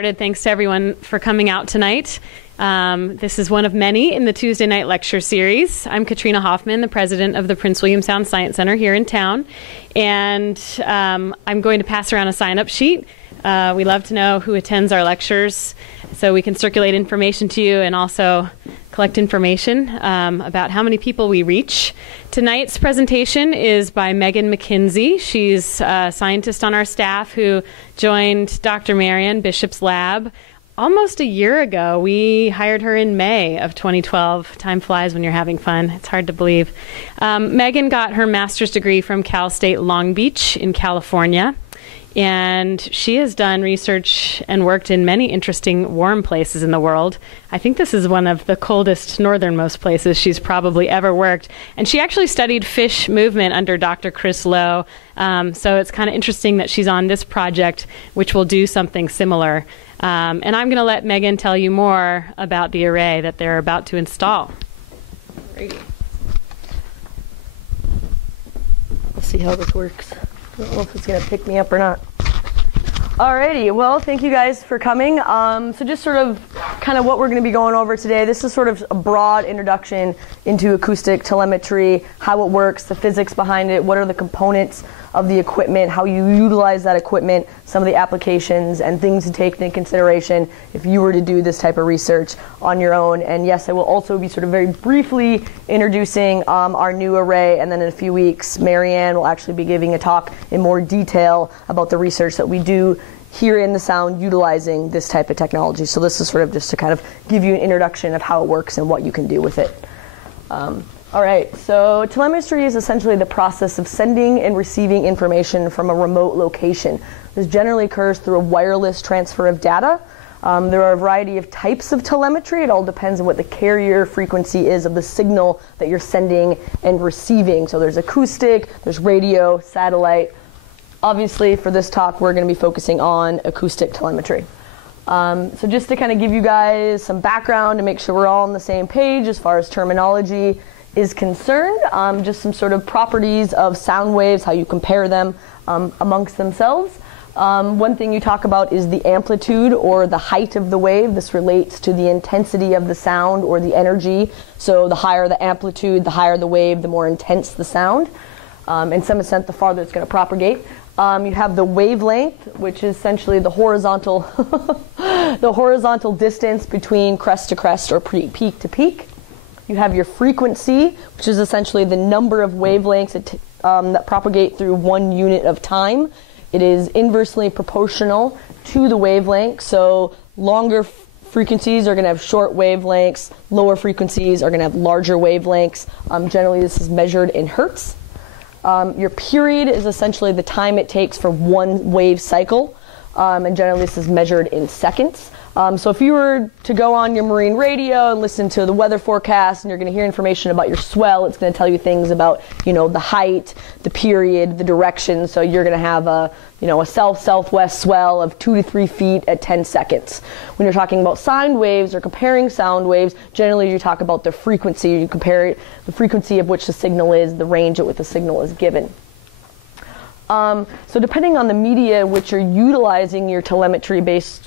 Thanks to everyone for coming out tonight. This is one of many in the Tuesday night lecture series. I'm Katrina Hoffman, the president of the Prince William Sound Science Center here in town, and I'm going to pass around a sign-up sheet. We love to know who attends our lectures so we can circulate information to you and also collect information about how many people we reach. Tonight's presentation is by Megan McKinsey. She's a scientist on our staff who joined Dr. Marion Bishop's lab almost a year ago. We hired her in May of 2012. Time flies when you're having fun. It's hard to believe. Megan got her master's degree from Cal State Long Beach in California. And she has done research and worked in many interesting warm places in the world. I think this is one of the coldest northernmost places she's probably ever worked. And she actually studied fish movement under Dr. Chris Lowe. So it's kind of interesting that she's on this project, which will do something similar. And I'm going to let Megan tell you more about the array that they're about to install. Great. We'll see how this works. I don't know if it's going to pick me up or not. Alrighty, well, thank you guys for coming. So just sort of kind of what we're going to be going over today. This is sort of a broad introduction into acoustic telemetry, how it works, the physics behind it, what are the components of the equipment, how you utilize that equipment, some of the applications and things to take into consideration if you were to do this type of research on your own. And yes, I will also be sort of very briefly introducing our new array, and then in a few weeks, Marianne will actually be giving a talk in more detail about the research that we do here in the sound utilizing this type of technology. So this is sort of just to kind of give you an introduction of how it works and what you can do with it. All right, so telemetry is essentially the process of sending and receiving information from a remote location. This generally occurs through a wireless transfer of data. There are a variety of types of telemetry. It all depends on what the carrier frequency is of the signal that you're sending and receiving. So there's acoustic, there's radio, satellite. Obviously, for this talk, we're going to be focusing on acoustic telemetry. So just to kind of give you guys some background to make sure we're all on the same page as far as terminology is concerned, just some sort of properties of sound waves, how you compare them amongst themselves. One thing you talk about is the amplitude or the height of the wave. This relates to the intensity of the sound or the energy. So the higher the amplitude, the higher the wave, the more intense the sound. In some extent, the farther it's going to propagate. You have the wavelength, which is essentially the horizontal, the horizontal distance between crest to crest or peak to peak. You have your frequency, which is essentially the number of wavelengths that propagate through 1 unit of time. It is inversely proportional to the wavelength, so longer frequencies are going to have short wavelengths, lower frequencies are going to have larger wavelengths. Generally, this is measured in hertz. Your period is essentially the time it takes for one wave cycle, and generally this is measured in seconds. So if you were to go on your marine radio and listen to the weather forecast and you're going to hear information about your swell, it's going to tell you things about, you know, the height, the period, the direction. So you're going to have a, you know, a south-southwest swell of 2 to 3 feet at 10 seconds. When you're talking about sound waves or comparing sound waves, generally you talk about the frequency. You compare the frequency of which the signal is, the range at which the signal is given. So depending on the media which you're utilizing your telemetry-based,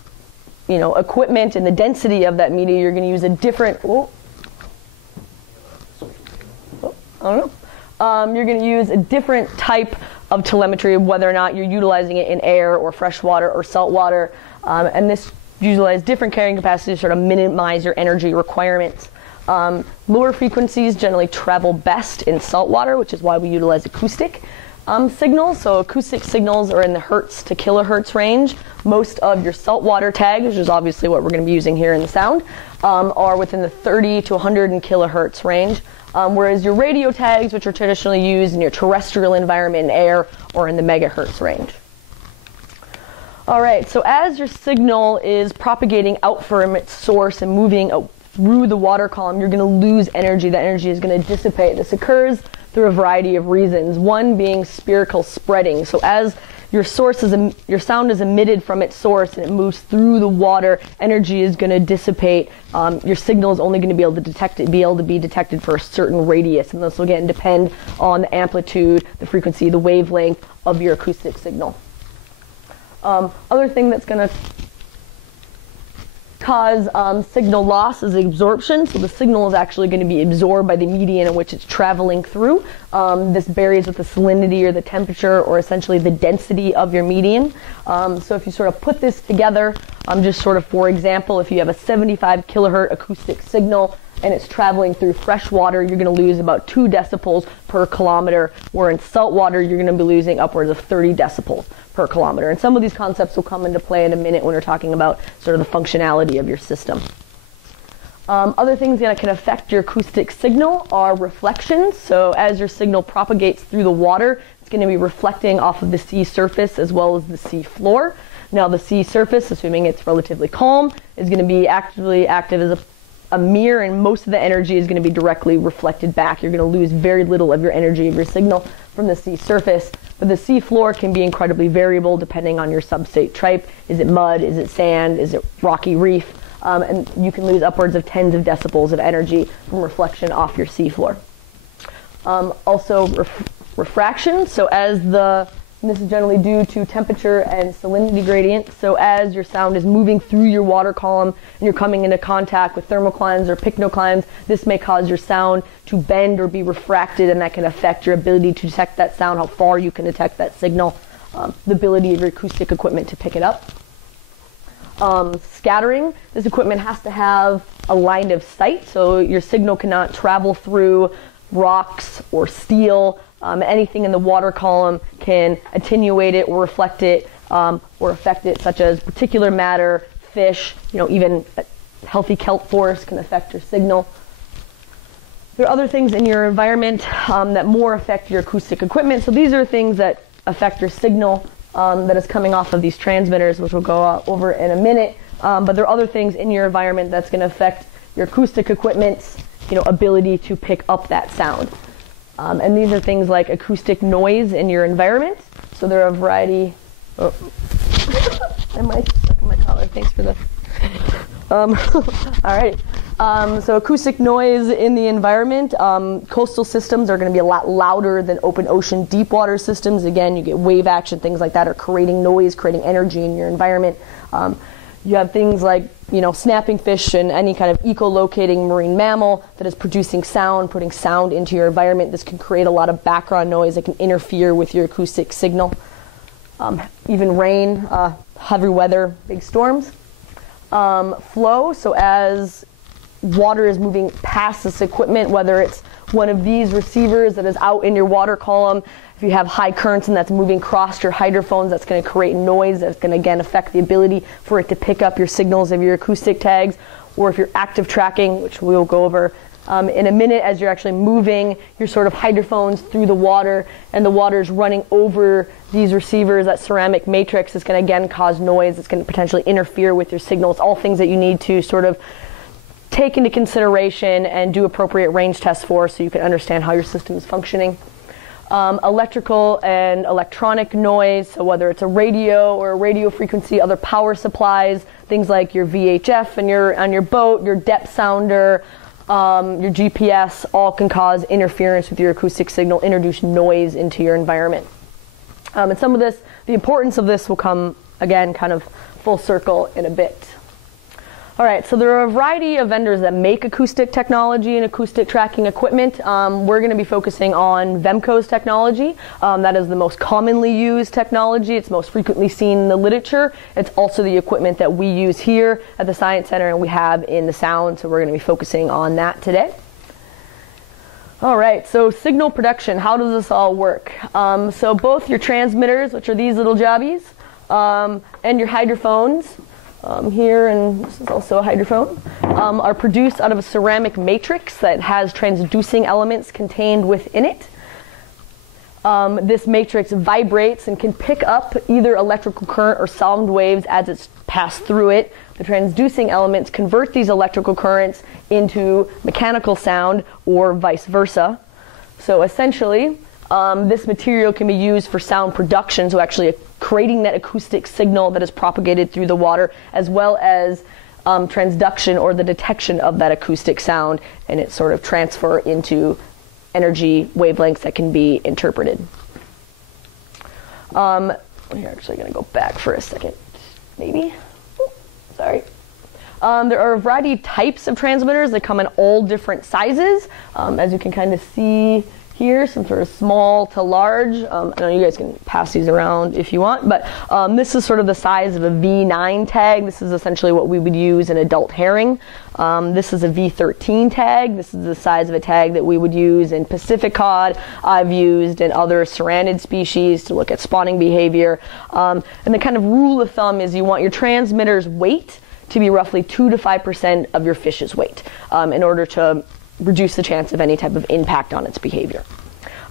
you know, equipment and the density of that media, you're going to use a different. I don't know. You're going to use a different type of telemetry, whether or not you're utilizing it in air or fresh water or salt water, and this utilizes different carrying capacities to sort of minimize your energy requirements. Lower frequencies generally travel best in salt water, which is why we utilize acoustic signals. So acoustic signals are in the hertz to kilohertz range. Most of your saltwater tags, which is obviously what we're going to be using here in the sound, are within the 30 to 100 kilohertz range. Whereas your radio tags, which are traditionally used in your terrestrial environment in air, are in the megahertz range. All right, so as your signal is propagating out from its source and moving through the water column, you're going to lose energy. That energy is going to dissipate. This occurs through a variety of reasons. One being spherical spreading. So as your sound is emitted from its source and it moves through the water, energy is going to dissipate. Your signal is only going to be able to be detected for a certain radius, and this will again depend on the amplitude, the frequency, the wavelength of your acoustic signal. Other thing that's going to cause signal loss is absorption. So the signal is actually going to be absorbed by the medium in which it's traveling through. This varies with the salinity or the temperature or essentially the density of your medium. So if you sort of put this together, just sort of for example, if you have a 75 kilohertz acoustic signal and it's traveling through fresh water, you're going to lose about 2 decibels per kilometer, where in salt water you're going to be losing upwards of 30 decibels per kilometer. And some of these concepts will come into play in a minute when we're talking about sort of the functionality of your system. Other things that can affect your acoustic signal are reflections. So as your signal propagates through the water, it's going to be reflecting off of the sea surface as well as the sea floor. Now the sea surface, assuming it's relatively calm, is going to be active as a mirror, and most of the energy is going to be directly reflected back. You're going to lose very little of your energy of your signal from the sea surface, but the sea floor can be incredibly variable depending on your substrate type. Is it mud? Is it sand? Is it rocky reef? And you can lose upwards of tens of decibels of energy from reflection off your sea floor. Also refraction. So and this is generally due to temperature and salinity gradient. So as your sound is moving through your water column and you're coming into contact with thermoclines or pycnoclines, this may cause your sound to bend or be refracted, and that can affect your ability to detect that sound, how far you can detect that signal, the ability of your acoustic equipment to pick it up. Scattering. This equipment has to have a line of sight, so your signal cannot travel through rocks or steel. Anything in the water column can attenuate it or reflect it or affect it, such as particulate matter, fish, even a healthy kelp forest can affect your signal. There are other things in your environment that more affect your acoustic equipment. So these are things that affect your signal that is coming off of these transmitters, which we'll go over in a minute. But there are other things in your environment that's going to affect your acoustic equipment's ability to pick up that sound. And these are things like acoustic noise in your environment. So there are a variety. Oh, am I stuck in my collar? Thanks for the. All right. So acoustic noise in the environment. Coastal systems are going to be a lot louder than open ocean deep water systems. Again, you get wave action, things like that are creating noise, creating energy in your environment. You have things like, snapping fish and any kind of echolocating marine mammal that is producing sound, putting sound into your environment. This can create a lot of background noise that can interfere with your acoustic signal. Even rain, heavy weather, big storms. Flow, so as water is moving past this equipment, whether it's one of these receivers that is out in your water column, if you have high currents and that's moving across your hydrophones, that's going to create noise that's going to again affect the ability for it to pick up your signals of your acoustic tags. Or if you're active tracking, which we'll go over in a minute, as you're actually moving your sort of hydrophones through the water and the water is running over these receivers, that ceramic matrix is going to again cause noise. It's going to potentially interfere with your signals. All things that you need to sort of take into consideration and do appropriate range tests for, so you can understand how your system is functioning. Electrical and electronic noise, so whether it's a radio or a radio frequency, other power supplies, things like your VHF and on your boat, your depth sounder, your GPS, all can cause interference with your acoustic signal, introduce noise into your environment. And some of this, the importance of this will come again kind of full circle in a bit. All right, so there are a variety of vendors that make acoustic technology and acoustic tracking equipment. We're going to be focusing on Vemco's technology. That is the most commonly used technology. It's most frequently seen in the literature. It's also the equipment that we use here at the Science Center and we have in the Sound, so we're going to be focusing on that today. All right, so signal production, how does this all work? So both your transmitters, which are these little jobbies, and your hydrophones, here, and this is also a hydrophone, are produced out of a ceramic matrix that has transducing elements contained within it. This matrix vibrates and can pick up either electrical current or sound waves as it's passed through it. The transducing elements convert these electrical currents into mechanical sound or vice versa. So essentially, this material can be used for sound production, so actually creating that acoustic signal that is propagated through the water, as well as transduction or the detection of that acoustic sound and its sort of transfer into energy wavelengths that can be interpreted. We're actually going to go back for a second, maybe. Ooh, sorry. There are a variety of types of transmitters that come in all different sizes. As you can kind of see here, some sort of small to large. I know you guys can pass these around if you want, but this is sort of the size of a V9 tag. This is essentially what we would use in adult herring. This is a V13 tag. This is the size of a tag that we would use in Pacific cod. I've used in other ceranded species to look at spawning behavior. And the kind of rule of thumb is you want your transmitter's weight to be roughly 2 to 5% of your fish's weight in order to reduce the chance of any type of impact on its behavior.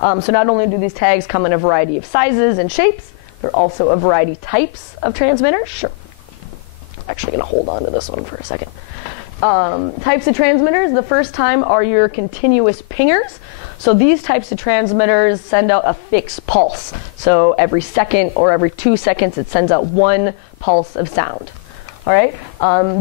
So not only do these tags come in a variety of sizes and shapes, they're also a variety of types of transmitters. Sure. I'm actually going to hold on to this one for a second. Types of transmitters, the first time are your continuous pingers. So these types of transmitters send out a fixed pulse. So every second or every 2 seconds, it sends out one pulse of sound. All right.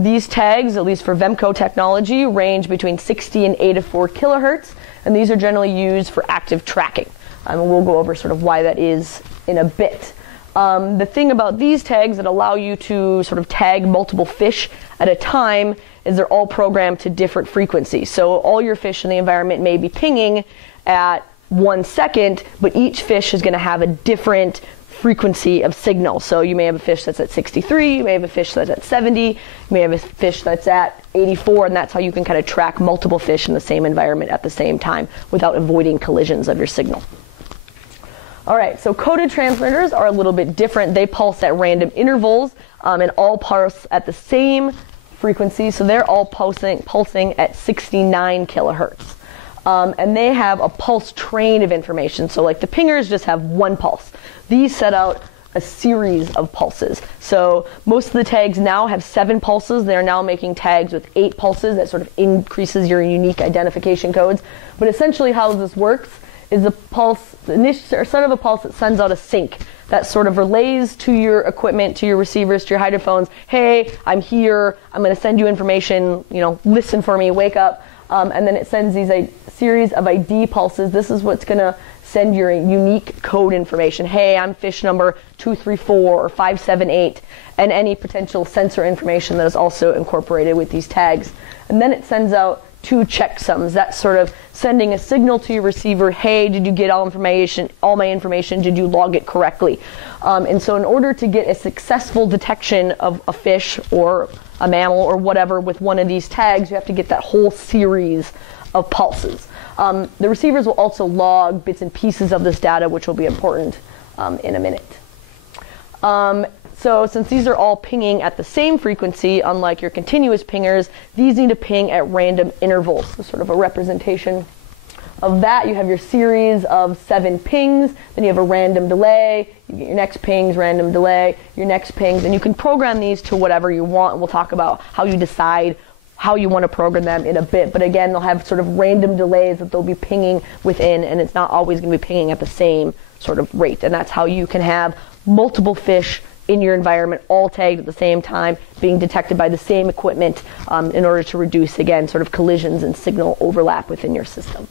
These tags, at least for Vemco technology, range between 60 and 84 kilohertz, and these are generally used for active tracking. We'll go over sort of why that is in a bit. The thing about these tags that allow you to sort of tag multiple fish at a time is they're all programmed to different frequencies. So all your fish in the environment may be pinging at 1 second, but each fish is going to have a different frequency of signal. So you may have a fish that's at 63, you may have a fish that's at 70, you may have a fish that's at 84, and that's how you can kind of track multiple fish in the same environment at the same time without avoiding collisions of your signal. All right, so coded transmitters are a little bit different. They pulse at random intervals and all pulse at the same frequency, so they're all pulsing at 69 kilohertz. And they have a pulse train of information. So like the pingers just have one pulse. These set out a series of pulses. So most of the tags now have 7 pulses. They're now making tags with 8 pulses. That sort of increases your unique identification codes. But essentially how this works is a pulse, or set of a pulse that sends out a sync that sort of relays to your equipment, to your receivers, to your hydrophones. Hey, I'm here. I'm going to send you information. Listen for me. Wake up. And then it sends these a series of ID pulses. This is what's going to send your unique code information. Hey, I'm fish number 234 or 578, and any potential sensor information that is also incorporated with these tags. And then it sends out 2 checksums. That's sort of sending a signal to your receiver. Hey, did you get all my information? Did you log it correctly? And so in order to get a successful detection of a fish or a mammal or whatever with one of these tags, you have to get that whole series of pulses. The receivers will also log bits and pieces of this data, which will be important in a minute. So since these are all pinging at the same frequency, unlike your continuous pingers, these need to ping at random intervals. So sort of a representation of that. You have your series of 7 pings, then you have a random delay, you get your next pings, random delay, your next pings, and you can program these to whatever you want. We'll talk about how you decide how you want to program them in a bit. But again, they'll have sort of random delays that they'll be pinging within, and it's not always going to be pinging at the same sort of rate. And that's how you can have multiple fish in your environment all tagged at the same time, being detected by the same equipment in order to reduce, again, sort of collisions and signal overlap within your system.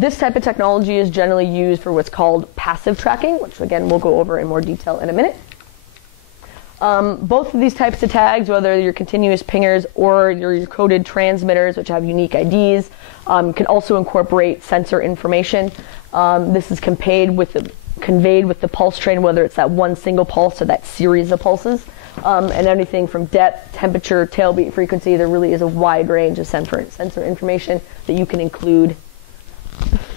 This type of technology is generally used for what's called passive tracking, which again we'll go over in more detail in a minute. Both of these types of tags, whether your continuous pingers or your coded transmitters, which have unique IDs, can also incorporate sensor information. This is conveyed with the pulse train, whether it's that one single pulse or that series of pulses. And anything from depth, temperature, tailbeat frequency, there really is a wide range of sensor information that you can include.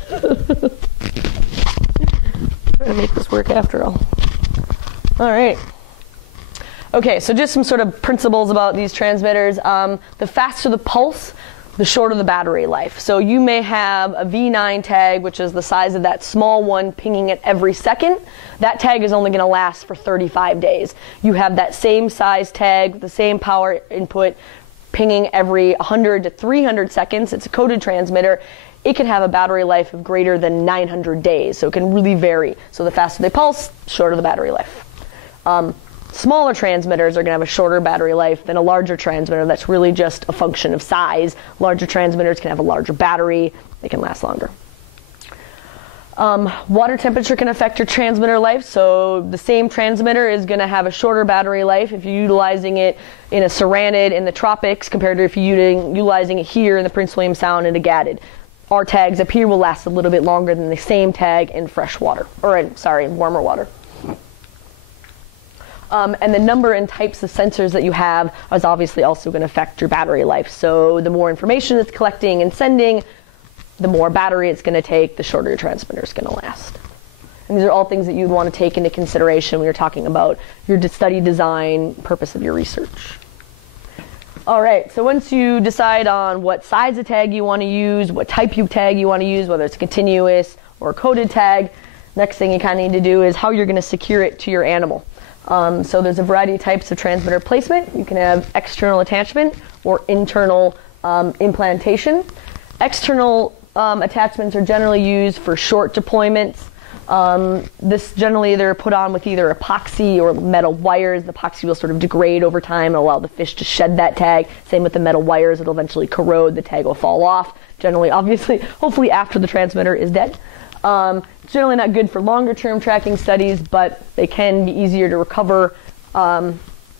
Trying to make this work after all. All right. Okay, so just some sort of principles about these transmitters. The faster the pulse, the shorter the battery life. So you may have a V9 tag, which is the size of that small one pinging it every second. That tag is only going to last for 35 days. You have that same size tag, the same power input, pinging every 100 to 300 seconds. It's a coded transmitter. It can have a battery life of greater than 900 days, so it can really vary. So the faster they pulse, shorter the battery life. Smaller transmitters are going to have a shorter battery life than a larger transmitter. That's really just a function of size. Larger transmitters can have a larger battery. They can last longer. Water temperature can affect your transmitter life, so the same transmitter is going to have a shorter battery life if you're utilizing it in a saranid in the tropics compared to if you're utilizing it here in the Prince William Sound in a gadded. Our tags up here will last a little bit longer than the same tag in fresh water, or in warmer water. And the number and types of sensors that you have is obviously also going to affect your battery life. So the more information it's collecting and sending, the more battery it's going to take, the shorter your transmitter is going to last. And these are all things that you'd want to take into consideration when you're talking about your study design, purpose of your research. All right, so once you decide on what size of tag you want to use, what type of tag you want to use, whether it's a continuous or a coded tag, next thing you kind of need to do is how you're going to secure it to your animal. So there's a variety of types of transmitter placement. You can have external attachment or internal implantation. External attachments are generally used for short deployments. This generally they're put on with either epoxy or metal wires. The epoxy will sort of degrade over time and allow the fish to shed that tag. Same with the metal wires, it'll eventually corrode, the tag will fall off. Generally, obviously, hopefully after the transmitter is dead. Generally not good for longer term tracking studies, but they can be easier to recover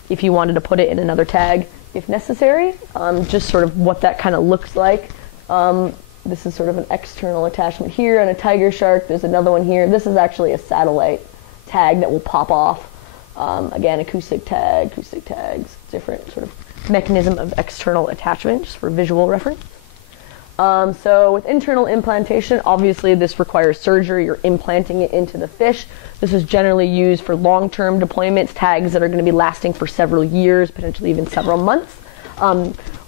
if you wanted to put it in another tag if necessary. Just sort of what that kind of looks like. This is sort of an external attachment here on a tiger shark. There's another one here. This is actually a satellite tag that will pop off. Again, acoustic tags, different sort of mechanism of external attachment, just for visual reference. So with internal implantation, obviously this requires surgery. You're implanting it into the fish. This is generally used for long-term deployments, tags that are going to be lasting for several years, potentially even several months.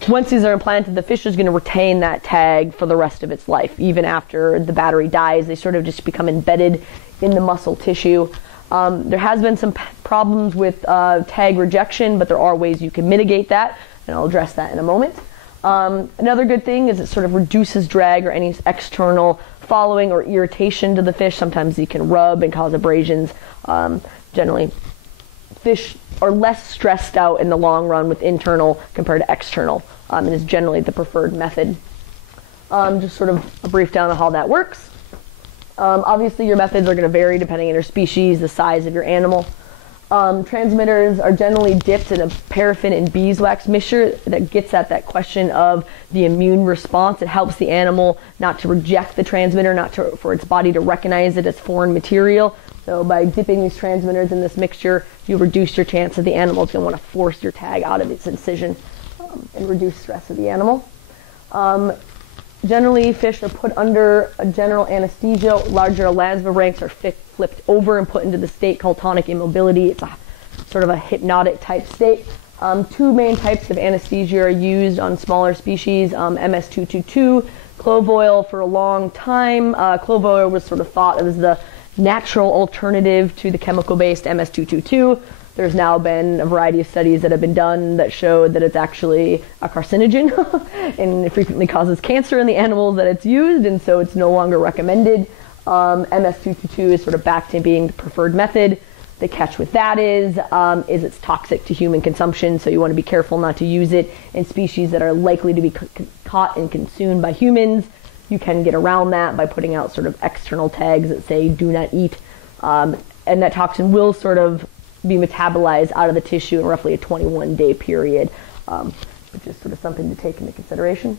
Once these are implanted, the fish is going to retain that tag for the rest of its life. Even after the battery dies, they sort of just become embedded in the muscle tissue. There has been some problems with tag rejection, but there are ways you can mitigate that, and I'll address that in a moment. Another good thing is it sort of reduces drag or any external following or irritation to the fish. Sometimes you can rub and cause abrasions. Generally, fish are less stressed out in the long run with internal compared to external, and is generally the preferred method. Just sort of a brief down on how that works. Obviously, your methods are going to vary depending on your species, the size of your animal. Transmitters are generally dipped in a paraffin and beeswax mixture that gets at that question of the immune response. It helps the animal not to reject the transmitter, for its body to recognize it as foreign material. So by dipping these transmitters in this mixture, you reduce your chance that the animal is going to want to force your tag out of its incision and reduce stress of the animal. Generally, fish are put under a general anesthesia. Larger elasma ranks are flipped over and put into the state called tonic immobility. It's a sort of a hypnotic type state. Two main types of anesthesia are used on smaller species. MS-222, clove oil for a long time. Clove oil was sort of thought of as the natural alternative to the chemical-based MS-222. There's now been a variety of studies that have been done that show that it's actually a carcinogen and it frequently causes cancer in the animals that it's used, and so it's no longer recommended. MS-222 is sort of back to being the preferred method. The catch with that is it's toxic to human consumption, so you want to be careful not to use it in species that are likely to be caught and consumed by humans. You can get around that by putting out sort of external tags that say do not eat, and that toxin will sort of be metabolized out of the tissue in roughly a 21-day period, which is sort of something to take into consideration.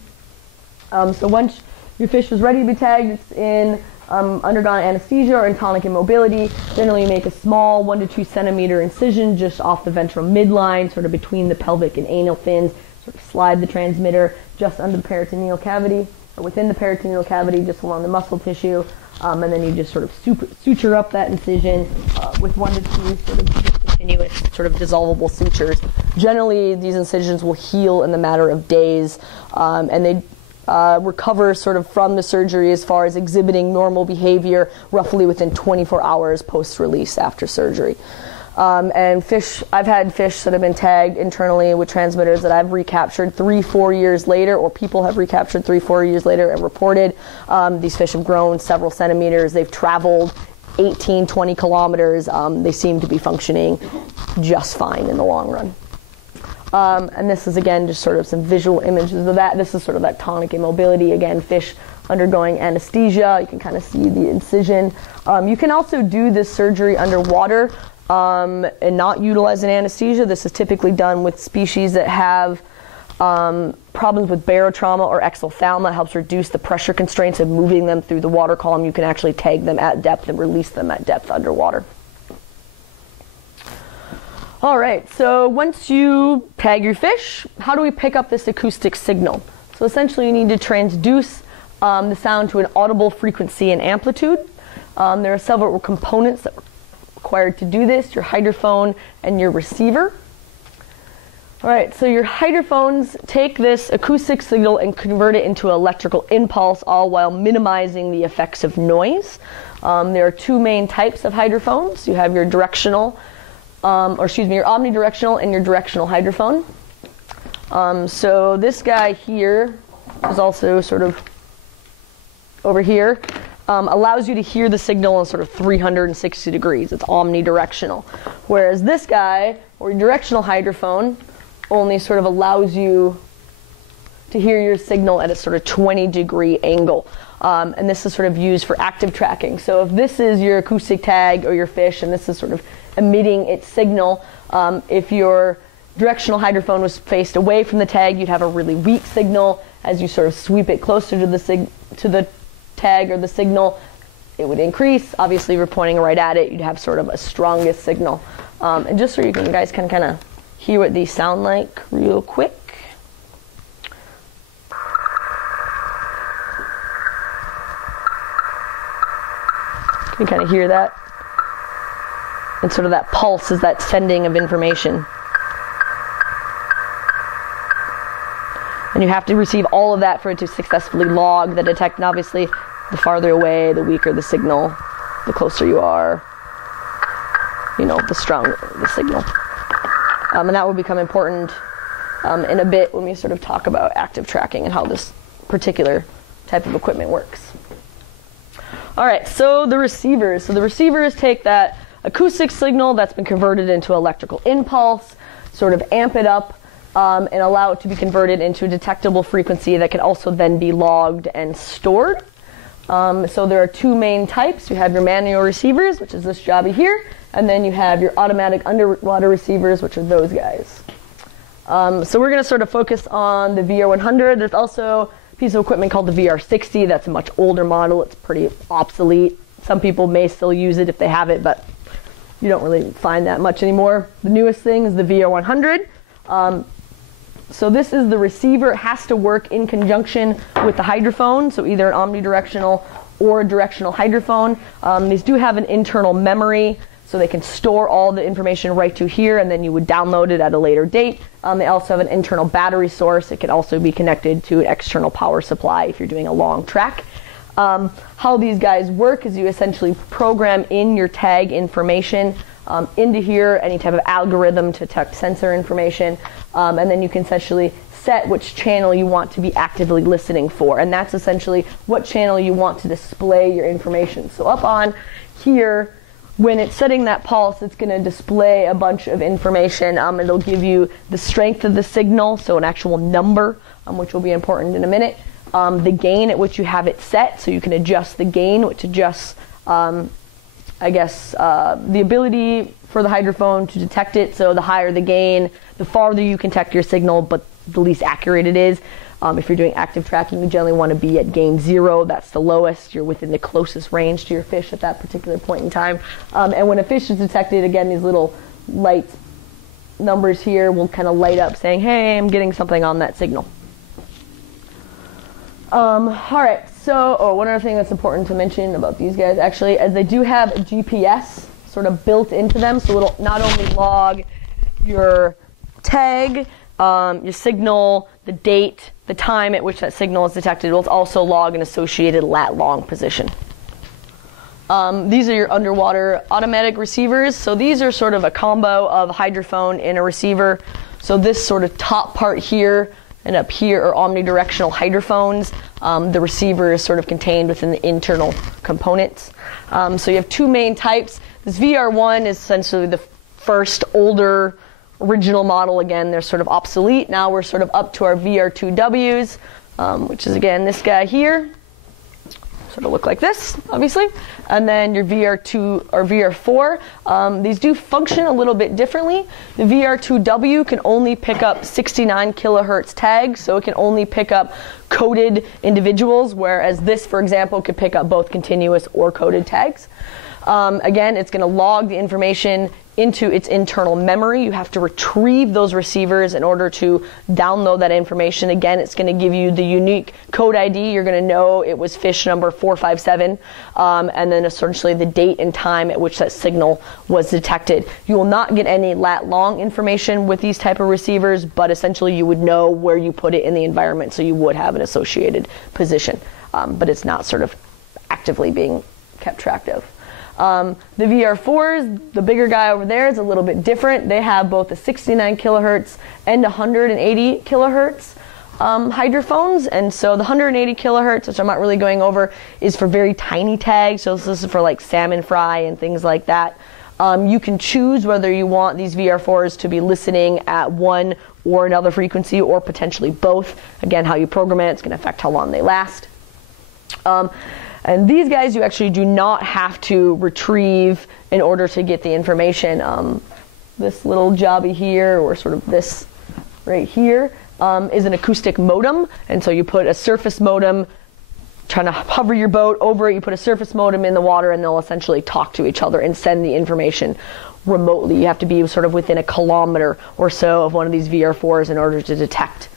So once your fish is ready to be tagged, it's in undergone anesthesia or in tonic immobility. Generally, you make a small 1 to 2 centimeter incision just off the ventral midline, sort of between the pelvic and anal fins. Sort of slide the transmitter just under the peritoneal cavity, or within the peritoneal cavity, just along the muscle tissue. And then you just sort of suture up that incision with 1 to 2 sort of continuous, sort of dissolvable sutures. Generally, these incisions will heal in the matter of days, and they recover sort of from the surgery as far as exhibiting normal behavior roughly within 24 hours post-release after surgery. And fish, I've had fish that have been tagged internally with transmitters that I've recaptured 3-4 years later, or people have recaptured 3-4 years later and reported. These fish have grown several centimeters. They've traveled 18-20 kilometers. They seem to be functioning just fine in the long run. And this is, again, just sort of some visual images of that. This is sort of that tonic immobility. Again, fish undergoing anesthesia. You can kind of see the incision. You can also do this surgery underwater and not utilize an anesthesia. This is typically done with species that have problems with barotrauma or exophthalma. It helps reduce the pressure constraints of moving them through the water column. You can actually tag them at depth and release them at depth underwater. All right, so once you tag your fish, how do we pick up this acoustic signal? So essentially you need to transduce the sound to an audible frequency and amplitude. There are several components that are required to do this, your hydrophone and your receiver. All right, so your hydrophones take this acoustic signal and convert it into electrical impulse, all while minimizing the effects of noise. There are two main types of hydrophones. You have your directional, your omnidirectional and your directional hydrophone. So this guy here is also sort of over here, allows you to hear the signal in sort of 360 degrees. It's omnidirectional. Whereas this guy, or directional hydrophone, only sort of allows you to hear your signal at a sort of 20-degree angle. And this is sort of used for active tracking. So if this is your acoustic tag or your fish, and this is sort of emitting its signal, if your directional hydrophone was faced away from the tag, you'd have a really weak signal. As you sort of sweep it closer to the tag or the signal, it would increase. Obviously, if you're pointing right at it, you'd have sort of a strongest signal. And just so you guys can kind of hear what these sound like real quick. You can kind of hear that. And sort of that pulse is that sending of information. And you have to receive all of that for it to successfully log the detect. And obviously, the farther away, the weaker the signal. The closer you are, the stronger the signal. And that will become important in a bit when we sort of talk about active tracking and how this particular type of equipment works. All right, so the receivers. So the receivers take that acoustic signal that's been converted into electrical impulse, sort of amp it up, and allow it to be converted into a detectable frequency that can also then be logged and stored. So there are two main types. You have your manual receivers, which is this jobby here, and then you have your automatic underwater receivers, which are those guys. So we're going to sort of focus on the VR100. There's also a piece of equipment called the VR60. That's a much older model. It's pretty obsolete. Some people may still use it if they have it, but you don't really find that much anymore. The newest thing is the VR100. So this is the receiver. It has to work in conjunction with the hydrophone, so either an omnidirectional or a directional hydrophone. These do have an internal memory, so they can store all the information right to here, and then you would download it at a later date. They also have an internal battery source. It can also be connected to an external power supply if you're doing a long track. How these guys work is you essentially program in your tag information into here, any type of algorithm to detect sensor information, and then you can essentially set which channel you want to be actively listening for, and that's essentially what channel you want to display your information. So up on here, when it's setting that pulse, it's going to display a bunch of information. It'll give you the strength of the signal, so an actual number, which will be important in a minute. The gain at which you have it set, so you can adjust the gain, which adjusts, the ability for the hydrophone to detect it. So the higher the gain, the farther you can detect your signal, but the least accurate it is. If you're doing active tracking, you generally want to be at gain 0. That's the lowest. You're within the closest range to your fish at that particular point in time. And when a fish is detected, again, these little light numbers here will kind of light up saying, hey, I'm getting something on that signal. All right, so one other thing that's important to mention about these guys actually is they do have a GPS sort of built into them, so it'll not only log your tag, your signal, the date, the time at which that signal is detected. It will also log an associated lat-long position. These are your underwater automatic receivers. So these are sort of a combo of hydrophone and a receiver. So this sort of top part here and up here are omnidirectional hydrophones. The receiver is sort of contained within the internal components. So you have two main types. This VR1 is essentially the first older original model. Again, they're sort of obsolete. Now we're sort of up to our VR2Ws, which is again this guy here. sort of look like this, obviously. And then your VR2 or VR4, these do function a little bit differently. The VR2W can only pick up 69 kilohertz tags, so it can only pick up coded individuals, whereas this, for example, could pick up both continuous or coded tags. Again, it's going to log the information into its internal memory. You have to retrieve those receivers in order to download that information. Again, it's going to give you the unique code ID. You're going to know it was fish number 457, and then essentially the date and time at which that signal was detected. You will not get any lat-long information with these type of receivers, but essentially you would know where you put it in the environment, so you would have an associated position, but it's not sort of actively being kept track of. The VR4s, the bigger guy over there, is a little bit different. They have both a 69 kilohertz and 180 kilohertz hydrophones. And so the 180 kilohertz, which I'm not really going over, is for very tiny tags. So this is for like salmon fry and things like that. You can choose whether you want these VR4s to be listening at one or another frequency, or potentially both. Again, how you program it, it's going to affect how long they last. And these guys you actually do not have to retrieve in order to get the information. This little jobby here, or sort of this right here, is an acoustic modem. And so you put a surface modem, trying to hover your boat over it, you put a surface modem in the water, and they'll essentially talk to each other and send the information remotely. You have to be sort of within a kilometer or so of one of these VR4s in order to detect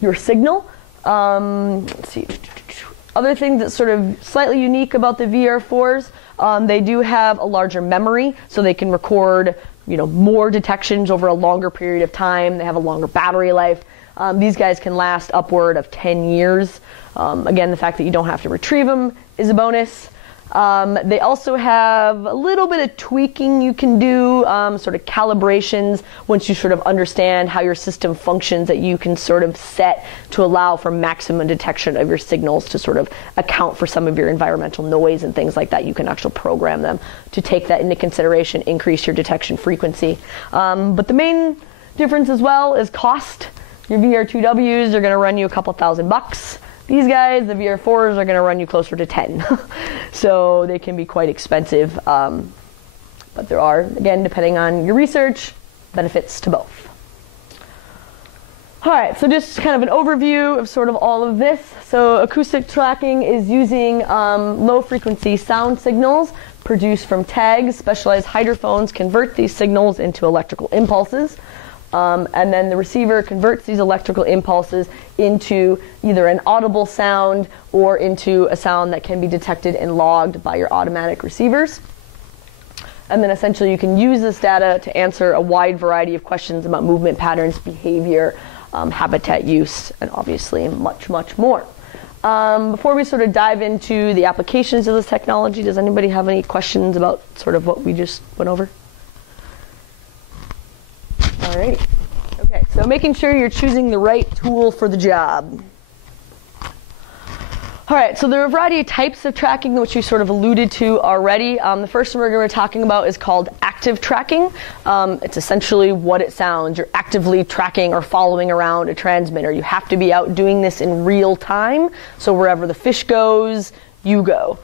your signal. Let's see. Other thing that's sort of slightly unique about the VR4s, they do have a larger memory, so they can record, more detections over a longer period of time. They have a longer battery life. These guys can last upward of 10 years. Again, the fact that you don't have to retrieve them is a bonus. They also have a little bit of tweaking you can do, sort of calibrations once you sort of understand how your system functions, that you can sort of set to allow for maximum detection of your signals to sort of account for some of your environmental noise and things like that. You can actually program them to take that into consideration, increase your detection frequency. But the main difference as well is cost. Your VR2Ws are going to run you a couple $1,000. These guys, the VR4s, are going to run you closer to 10. So they can be quite expensive. But there are, again, depending on your research, benefits to both. All right, so just kind of an overview of sort of all of this. So acoustic tracking is using low-frequency sound signals produced from tags. Specialized hydrophones convert these signals into electrical impulses. And then the receiver converts these electrical impulses into either an audible sound or into a sound that can be detected and logged by your automatic receivers. And then essentially you can use this data to answer a wide variety of questions about movement patterns, behavior, habitat use, and obviously much, much more. Before we sort of dive into the applications of this technology, does anybody have any questions about sort of what we just went over? Alrighty. Okay, so making sure you're choosing the right tool for the job. Alright, so there are a variety of types of tracking which you sort of alluded to already. The first one we're going to be talking about is called active tracking. It's essentially what it sounds. You're actively tracking or following around a transmitter. You have to be out doing this in real time, so wherever the fish goes, you go.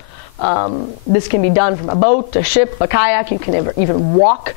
This can be done from a boat, a ship, a kayak. You can even walk,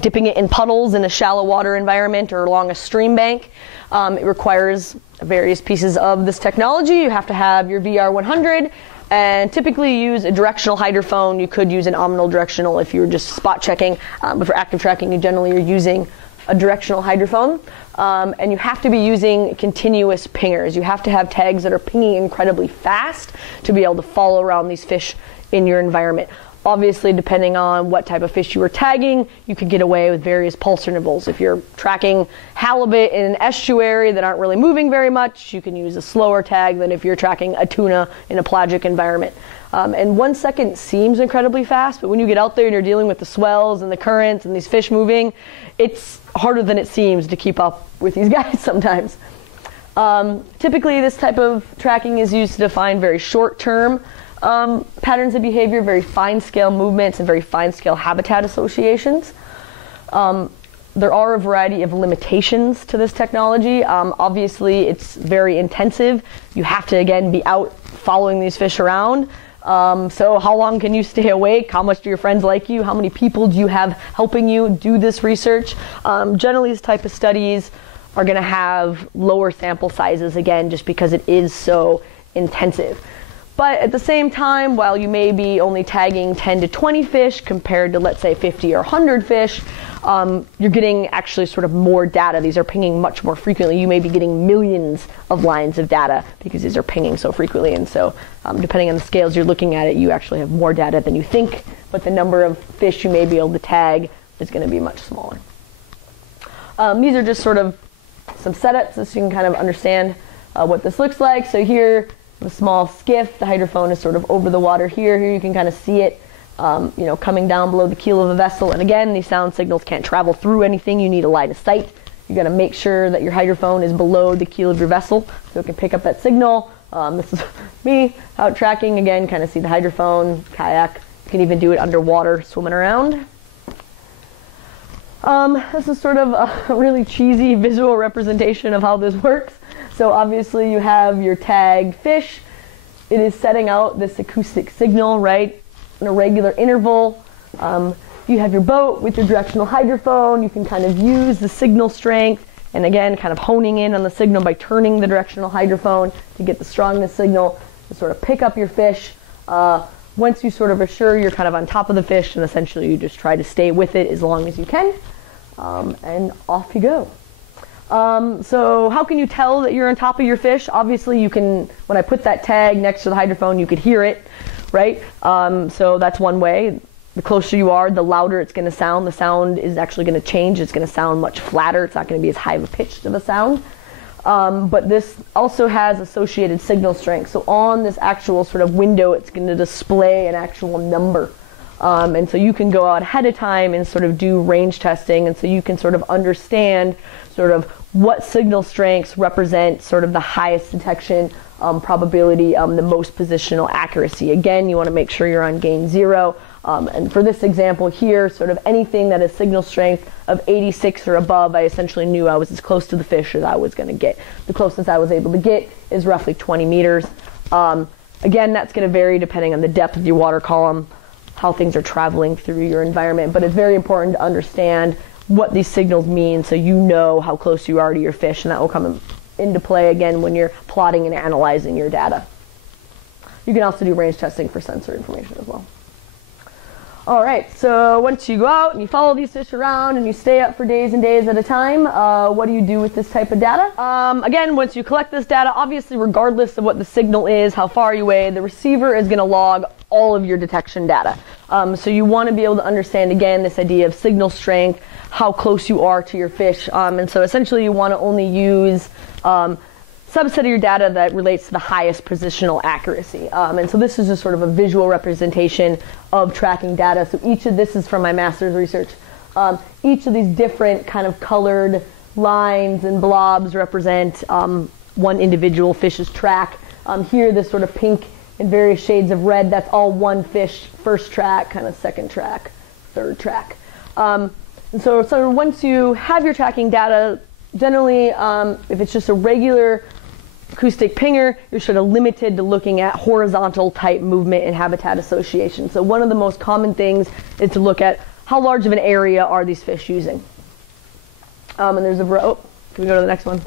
dipping it in puddles in a shallow water environment or along a stream bank. It requires various pieces of this technology. You have to have your VR100 and typically use a directional hydrophone. You could use an omnidirectional if you were just spot checking, but for active tracking you generally are using a directional hydrophone. And you have to be using continuous pingers. You have to have tags that are pinging incredibly fast to be able to follow around these fish in your environment. Obviously, depending on what type of fish you were tagging, you could get away with various pulse intervals. If you're tracking halibut in an estuary that aren't really moving very much, you can use a slower tag than if you're tracking a tuna in a pelagic environment. And 1 second seems incredibly fast, but when you get out there and you're dealing with the swells and the currents and these fish moving, it's harder than it seems to keep up with these guys sometimes. Typically, this type of tracking is used to define very short-term patterns of behavior, very fine-scale movements, and very fine-scale habitat associations. There are a variety of limitations to this technology. Obviously, it's very intensive. You have to, again, be out following these fish around. So how long can you stay awake? How much do your friends like you? How many people do you have helping you do this research? Generally, these type of studies are going to have lower sample sizes, again, just because it is so intensive. But at the same time, while you may be only tagging 10 to 20 fish compared to, let's say, 50 or 100 fish, you're getting actually sort of more data. These are pinging much more frequently. You may be getting millions of lines of data because these are pinging so frequently. And so depending on the scales you're looking at it, you actually have more data than you think, but the number of fish you may be able to tag is going to be much smaller. These are just sort of some setups so you can kind of understand what this looks like. So here, a small skiff, the hydrophone is sort of over the water here. Here you can kind of see it coming down below the keel of a vessel. And again, these sound signals can't travel through anything. You need a line of sight. You got to make sure that your hydrophone is below the keel of your vessel so it can pick up that signal. This is me out tracking. Again, kind of see the hydrophone, kayak. You can even do it underwater, swimming around. This is sort of a really cheesy visual representation of how this works. So obviously you have your tagged fish. It is setting out this acoustic signal, right, in a regular interval. You have your boat with your directional hydrophone. You can kind of use the signal strength and again, kind of honing in on the signal by turning the directional hydrophone to get the strongest signal to sort of pick up your fish. Once you sort of are sure you're kind of on top of the fish, and essentially you just try to stay with it as long as you can, and off you go. So how can you tell that you're on top of your fish? Obviously you can, when I put that tag next to the hydrophone, you could hear it, right? So that's one way. The closer you are, the louder it's going to sound. The sound is actually going to change. It's going to sound much flatter. It's not going to be as high of a pitch of a sound. But this also has associated signal strength. So on this actual sort of window, it's going to display an actual number. And so you can go out ahead of time and sort of do range testing. And so you can sort of understand sort of what signal strengths represent sort of the highest detection probability, the most positional accuracy. Again, you want to make sure you're on gain 0. And for this example here, sort of anything that is signal strength of 86 or above, I essentially knew I was as close to the fish as I was going to get. The closest I was able to get is roughly 20 meters. Again, that's going to vary depending on the depth of your water column, how things are traveling through your environment. But it's very important to understand what these signals mean so you know how close you are to your fish, and that will come into play again when you're plotting and analyzing your data. You can also do range testing for sensor information as well. All right, so once you go out and you follow these fish around and you stay up for days and days at a time, what do you do with this type of data? Again, once you collect this data, obviously regardless of what the signal is, how far you weigh, the receiver is going to log all of your detection data. So you want to be able to understand, again, this idea of signal strength, how close you are to your fish. And so essentially you want to only use subset of your data that relates to the highest positional accuracy. And so this is just sort of a visual representation of tracking data. So each of this is from my master's research. Each of these different kind of colored lines and blobs represent one individual fish's track. Here, this sort of pink and various shades of red, that's all one fish, first track, kind of second track, third track. And so once you have your tracking data, generally, if it's just a regular acoustic pinger, you're sort of limited to looking at horizontal type movement and habitat association. So one of the most common things is to look at how large of an area are these fish using. And there's can we go to the next one?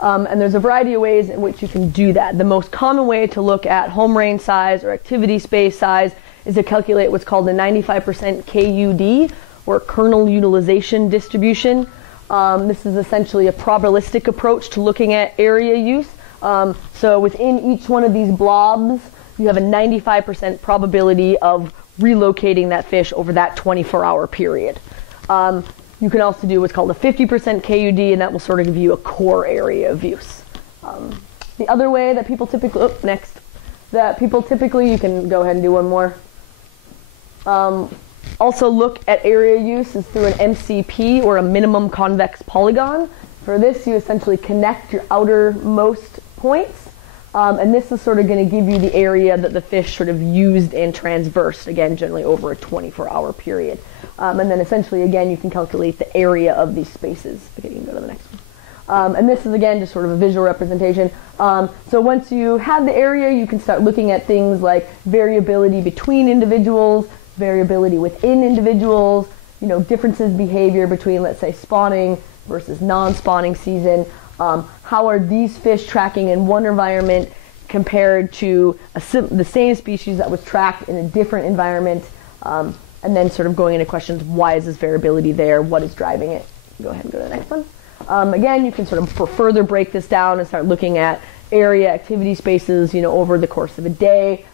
And there's a variety of ways in which you can do that. The most common way to look at home range size or activity space size is to calculate what's called the 95% KUD, or kernel utilization distribution. This is essentially a probabilistic approach to looking at area use. So within each one of these blobs, you have a 95% probability of relocating that fish over that 24-hour period. You can also do what's called a 50% KUD, and that will sort of give you a core area of use. The other way that people typically, you can go ahead and do one more. Also look at area use is through an MCP, or a minimum convex polygon. For this, you essentially connect your outermost points, and this is sort of going to give you the area that the fish sort of used and transversed, again, generally over a 24-hour period. And then essentially, again, you can calculate the area of these spaces. Okay, you can go to the next And this is, again, just sort of a visual representation. So once you have the area, you can start looking at things like variability between individuals, variability within individuals, differences in behavior between, let's say, spawning versus non-spawning season. How are these fish tracking in one environment compared to the same species that was tracked in a different environment? And then sort of going into questions, why is this variability there? What is driving it? Go ahead and go to the next one. Again, you can sort of further break this down and start looking at area activity spaces, over the course of a day.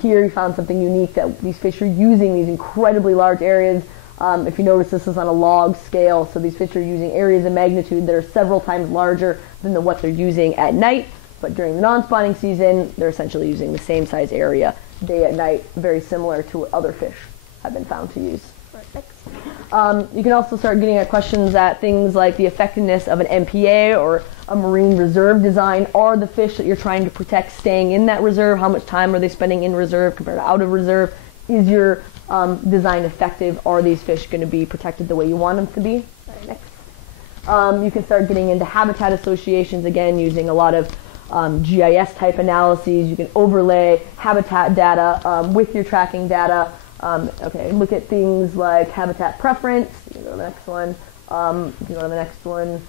Here you found something unique that these fish are using these incredibly large areas. If you notice, this is on a log scale, so these fish are using areas of magnitude that are several times larger than what they're using at night. But during the non-spawning season, they're essentially using the same size area day and night, very similar to what other fish have been found to use. Right, next. You can also start getting at questions at things like the effectiveness of an MPA or a marine reserve design. Are the fish that you're trying to protect staying in that reserve? How much time are they spending in reserve compared to out of reserve? Is your design effective? Are these fish going to be protected the way you want them to be? Right, next. You can start getting into habitat associations, again, using a lot of GIS type analyses. You can overlay habitat data with your tracking data. Look at things like habitat preference. You can go to the next one. You can go to the next one.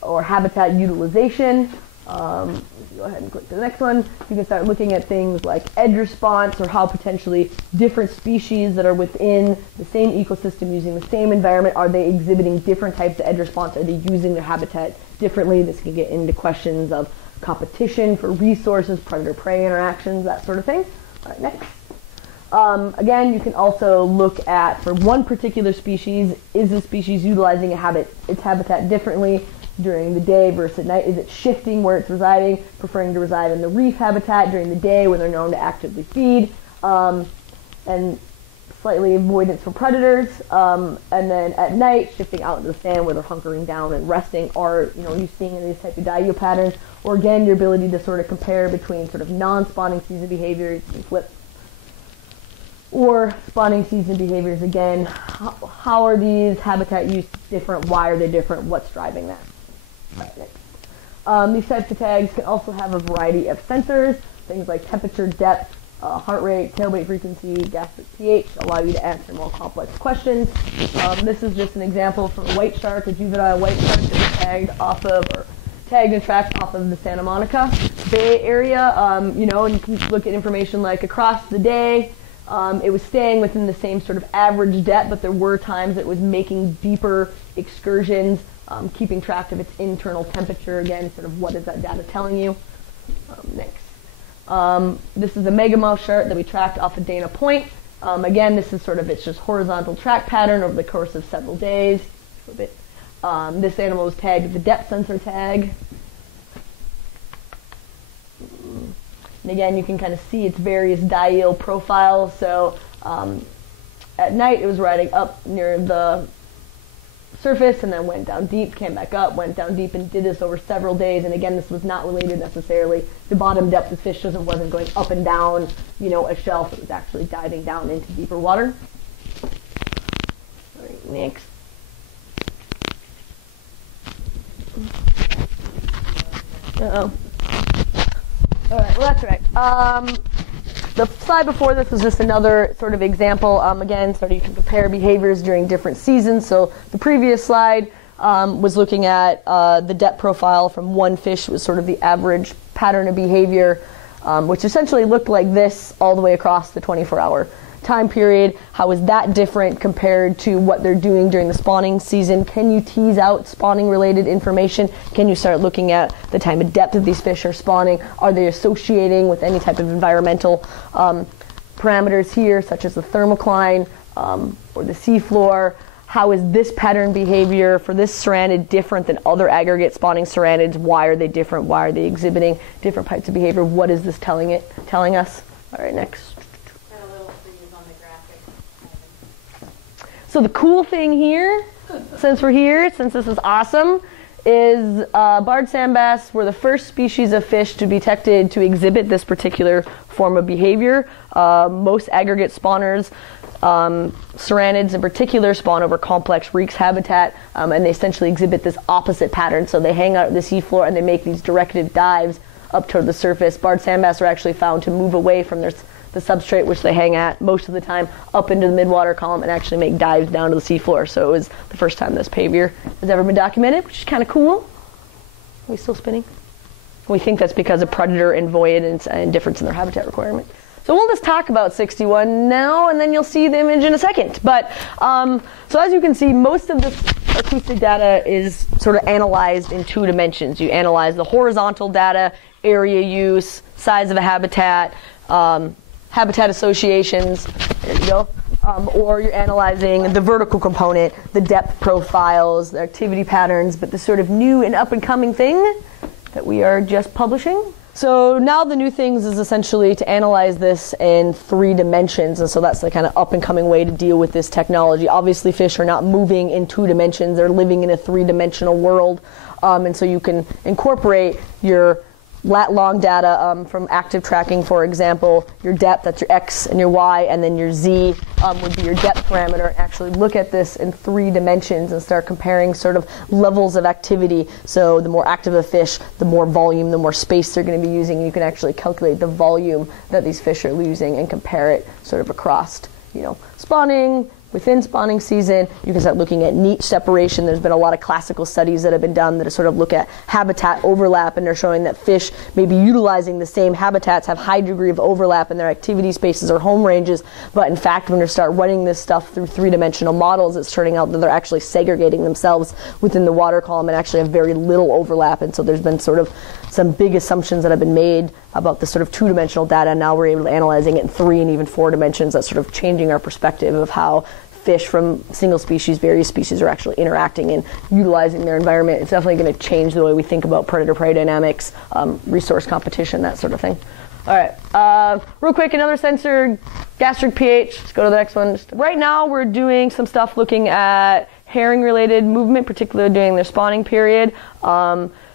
Or habitat utilization. Go ahead and click to the next one. You can start looking at things like edge response, or how potentially different species that are within the same ecosystem using the same environment, are they exhibiting different types of edge response? Are they using their habitat differently? This can get into questions of competition for resources, predator-prey interactions, that sort of thing. All right, next. Again, you can also look at, for one particular species, is the species utilizing its habitat differently during the day versus at night? Is it shifting where it's residing, preferring to reside in the reef habitat during the day when they're known to actively feed, and slightly avoidance from predators, and then at night shifting out into the sand where they're hunkering down and resting? Are you seeing any of these type of diet patterns? Or again, your ability to sort of compare between sort of non-spawning season behaviors and flip, or spawning season behaviors. Again, how are these habitat use different? Why are they different? What's driving that? Right, these types of tags can also have a variety of sensors, things like temperature, depth, heart rate, tailbait frequency, gastric pH, allow you to answer more complex questions. This is just an example from a white shark, a juvenile white shark that was tagged and tracked off of the Santa Monica Bay area. And you can look at information like across the day, it was staying within the same sort of average depth, but there were times it was making deeper excursions, keeping track of its internal temperature. Again, sort of what is that data telling you? Next. This is a megamouth shark that we tracked off of Dana Point. Again, this is sort of its just horizontal track pattern over the course of several days. This animal was tagged with the depth sensor tag. And again, you can kind of see its various diel profiles. So at night, it was riding up near the surface and then went down deep, came back up, went down deep, and did this over several days. And again, this was not related necessarily to bottom depth. The fish wasn't going up and down, a shelf. It was actually diving down into deeper water. All right, next. Uh-oh. All right, well, that's right. The slide before this was just another sort of example. Again, so you can compare behaviors during different seasons. So the previous slide was looking at the depth profile from one fish. It was sort of the average pattern of behavior, which essentially looked like this all the way across the 24-hour time period. How is that different compared to what they're doing during the spawning season? Can you tease out spawning related information? Can you start looking at the time of depth that these fish are spawning? Are they associating with any type of environmental parameters here, such as the thermocline or the seafloor? How is this pattern behavior for this ceranid different than other aggregate spawning ceranids? Why are they different? Why are they exhibiting different types of behavior? What is this telling us? All right, next. So the cool thing here, since we're here, since this is awesome, is barred sand bass were the first species of fish to be detected to exhibit this particular form of behavior. Most aggregate spawners, ceranids in particular, spawn over complex reefs habitat, and they essentially exhibit this opposite pattern. So they hang out at the seafloor and they make these directed dives up toward the surface. Barred sand bass are actually found to move away from the substrate which they hang at most of the time up into the midwater column and actually make dives down to the seafloor. So it was the first time this behavior has ever been documented, which is kind of cool. Are we still spinning? We think that's because of predator and avoidance and difference in their habitat requirement. So we'll just talk about 61 now, and then you'll see the image in a second. But so as you can see, most of the acoustic data is sort of analyzed in 2 dimensions. You analyze the horizontal data, area use, size of a habitat, habitat associations, there you go, or you're analyzing the vertical component, the depth profiles, the activity patterns, but the sort of new and up-and-coming thing that we are just publishing. So now the new things is essentially to analyze this in 3 dimensions, and so that's the kind of up-and-coming way to deal with this technology. Obviously, fish are not moving in 2 dimensions. They're living in a 3-dimensional world, and so you can incorporate your lat-long data from active tracking, for example, your depth, that's your X and your Y, and then your Z would be your depth parameter. Actually look at this in 3 dimensions and start comparing sort of levels of activity. So the more active a fish, the more volume, the more space they're going to be using. You can actually calculate the volume that these fish are losing and compare it sort of across, spawning, within spawning season. You can start looking at niche separation. There's been a lot of classical studies that have been done that sort of look at habitat overlap, and they're showing that fish may be utilizing the same habitats, have high degree of overlap in their activity spaces or home ranges, but in fact when you start running this stuff through 3-dimensional models, it's turning out that they're actually segregating themselves within the water column and actually have very little overlap. And so there's been sort of some big assumptions that have been made about this sort of 2-dimensional data. Now we're able to analyzing it in 3 and even 4 dimensions. That's sort of changing our perspective of how fish from single species, various species, are actually interacting and utilizing their environment. It's definitely going to change the way we think about predator-prey dynamics, resource competition, that sort of thing. All right, real quick, another sensor, gastric pH. Let's go to the next one. Right now we're doing some stuff looking at herring-related movement, particularly during their spawning period.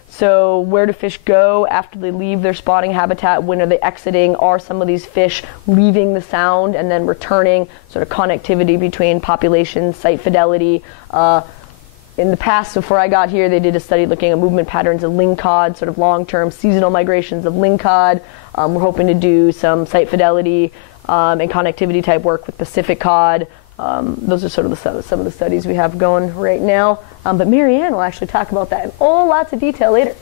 So where do fish go after they leave their spawning habitat? When are they exiting? Are some of these fish leaving the sound and then returning? Sort of connectivity between populations, site fidelity. In the past, before I got here, they did a study looking at movement patterns of lingcod, sort of long-term seasonal migrations of lingcod. We're hoping to do some site fidelity and connectivity type work with Pacific cod. Those are sort of some of the studies we have going right now. But Marianne will actually talk about that in lots of detail later.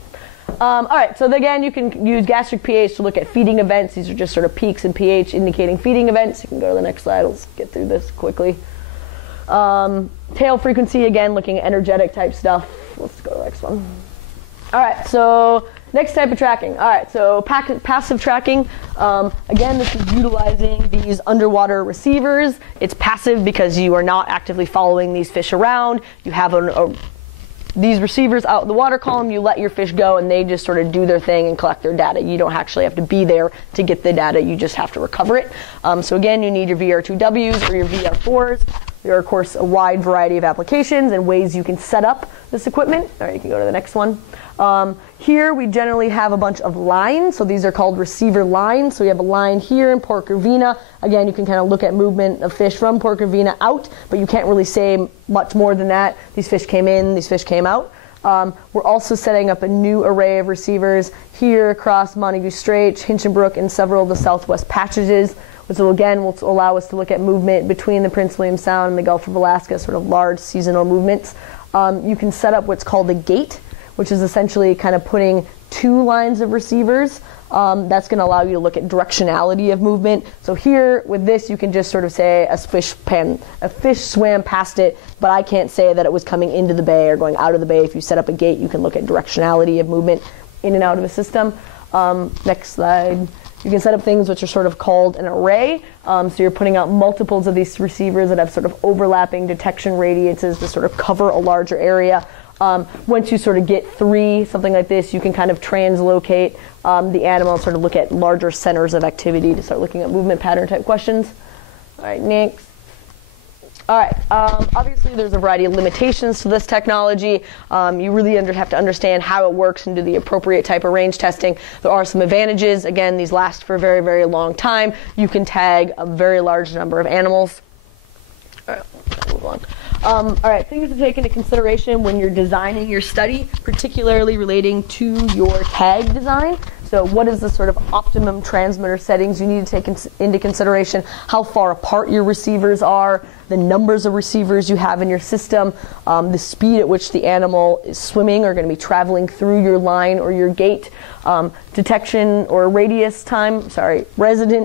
All right, so again, you can use gastric pH to look at feeding events. These are just sort of peaks in pH indicating feeding events. You can go to the next slide. Let's get through this quickly. Tail frequency, again, looking at energetic type stuff. Let's go to the next one. All right, so next type of tracking. All right, so passive tracking. Again, this is utilizing these underwater receivers. It's passive because you are not actively following these fish around. You have these receivers out in the water column. You let your fish go, and they just sort of do their thing and collect their data. You don't actually have to be there to get the data. You just have to recover it. So again, you need your VR2Ws or your VR4s. There are, of course, a wide variety of applications and ways you can set up this equipment. All right, you can go to the next one. Here we generally have a bunch of lines, so these are called receiver lines. So we have a line here in Porker Vena. Again, you can kind of look at movement of fish from Porker Vena out, but you can't really say much more than that. These fish came in, these fish came out. We're also setting up a new array of receivers here across Montague Strait, Hinchinbrook, and several of the southwest patchages, which will allow us to look at movement between the Prince William Sound and the Gulf of Alaska, sort of large seasonal movements. You can set up what's called a gate, which is essentially kind of putting 2 lines of receivers. That's going to allow you to look at directionality of movement. So here with this, you can just sort of say a fish swam past it, but I can't say that it was coming into the bay or going out of the bay. If you set up a gate, you can look at directionality of movement in and out of a system. Next slide. You can set up things which are sort of called an array. So you're putting out multiples of these receivers that have sort of overlapping detection radiuses to sort of cover a larger area. Once you sort of get 3, something like this, you can kind of translocate the animal and sort of look at larger centers of activity to start looking at movement pattern type questions. All right, next. All right, obviously there's a variety of limitations to this technology. You really have to understand how it works and do the appropriate type of range testing. There are some advantages. Again, these last for a very, very long time. You can tag a very large number of animals. All right, move on. All right, things to take into consideration when you're designing your study, particularly relating to your tag design. So what is the sort of optimum transmitter settings you need to take into consideration? How far apart your receivers are, the numbers of receivers you have in your system, the speed at which the animal is swimming or going to be traveling through your line or your gate, detection or resident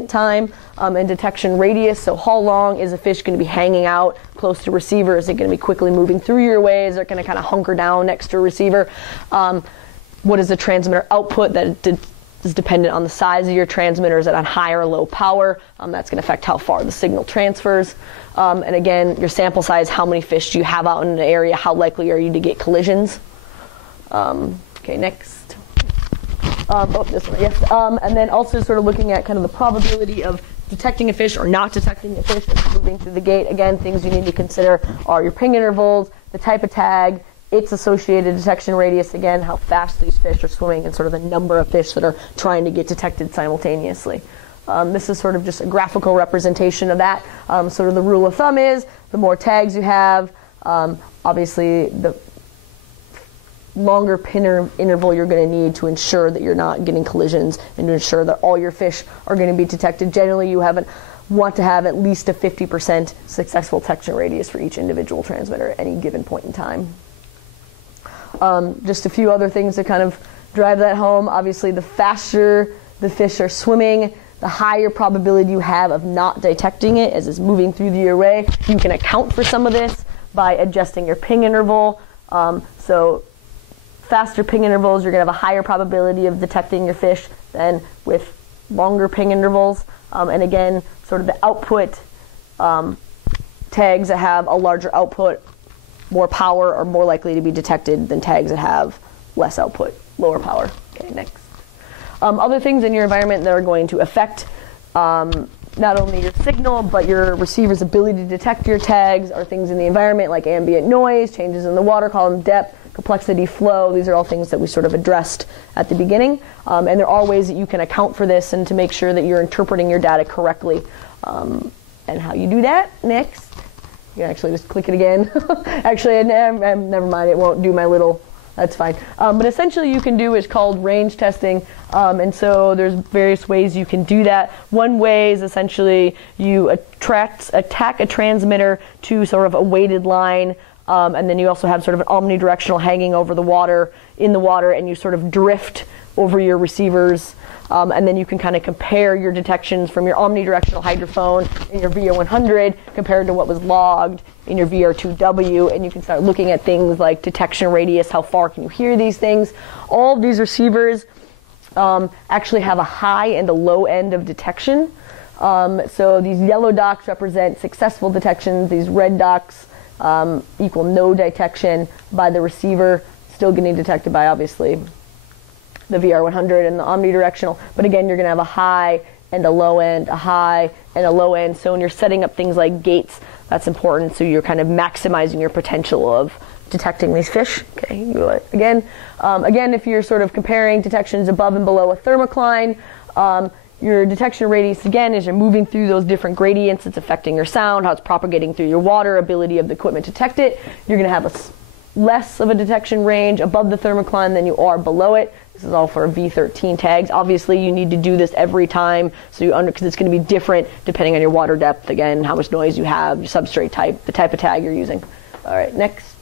time, and detection radius. So how long is a fish going to be hanging out close to receiver? Is it going to be quickly moving through your way? Is it going to kind of hunker down next to a receiver? What is the transmitter output that is dependent on the size of your transmitter? Is it on high or low power? That's going to affect how far the signal transfers. And again, your sample size, how many fish do you have out in an area? How likely are you to get collisions? Okay, next. This one, yes. And then also sort of looking at kind of the probability of detecting a fish or not detecting a fish and moving through the gate. Again, things you need to consider are your ping intervals, the type of tag, its associated detection radius, again, how fast these fish are swimming, and sort of the number of fish that are trying to get detected simultaneously. This is sort of just a graphical representation of that. Sort of the rule of thumb is the more tags you have, obviously the longer pin interval you're going to need to ensure that you're not getting collisions and to ensure that all your fish are going to be detected. Generally, you want to have at least a 50% successful detection radius for each individual transmitter at any given point in time. Just a few other things to kind of drive that home. Obviously, the faster the fish are swimming, the higher probability you have of not detecting it as it's moving through the array. You can account for some of this by adjusting your ping interval. So faster ping intervals, you're going to have a higher probability of detecting your fish than with longer ping intervals. And again, sort of the output tags that have a larger output, more power, are more likely to be detected than tags that have less output, lower power. Okay, next. Other things in your environment that are going to affect not only your signal, but your receiver's ability to detect your tags are things in the environment like ambient noise, changes in the water column depth, complexity, flow. These are all things that we sort of addressed at the beginning. And there are ways that you can account for this and to make sure that you're interpreting your data correctly. And how you do that, next. You can actually just click it again. Actually, never mind, it won't do my little, that's fine. But essentially you can do is called range testing. And so there's various ways you can do that. One way is essentially you attack a transmitter to sort of a weighted line. And then you also have sort of an omnidirectional hanging over the water, in the water, and you sort of drift over your receivers. And then you can kind of compare your detections from your omnidirectional hydrophone in your VR100 compared to what was logged in your VR2W, and you can start looking at things like detection radius, how far can you hear these things. All of these receivers actually have a high and a low end of detection. So these yellow dots represent successful detections, these red dots equal no detection by the receiver, still getting detected by obviously the VR100 and the omnidirectional. But again, you're going to have a high and a low end, a high and a low end. So when you're setting up things like gates, that's important. So you're kind of maximizing your potential of detecting these fish. Okay, again, if you're sort of comparing detections above and below a thermocline, your detection radius, again, as you're moving through those different gradients, it's affecting your sound, how it's propagating through your water, ability of the equipment to detect it. You're going to have less of a detection range above the thermocline than you are below it. This is all for V13 tags. Obviously, you need to do this every time, so because it's going to be different depending on your water depth, again, how much noise you have, your substrate type, the type of tag you're using. All right, next.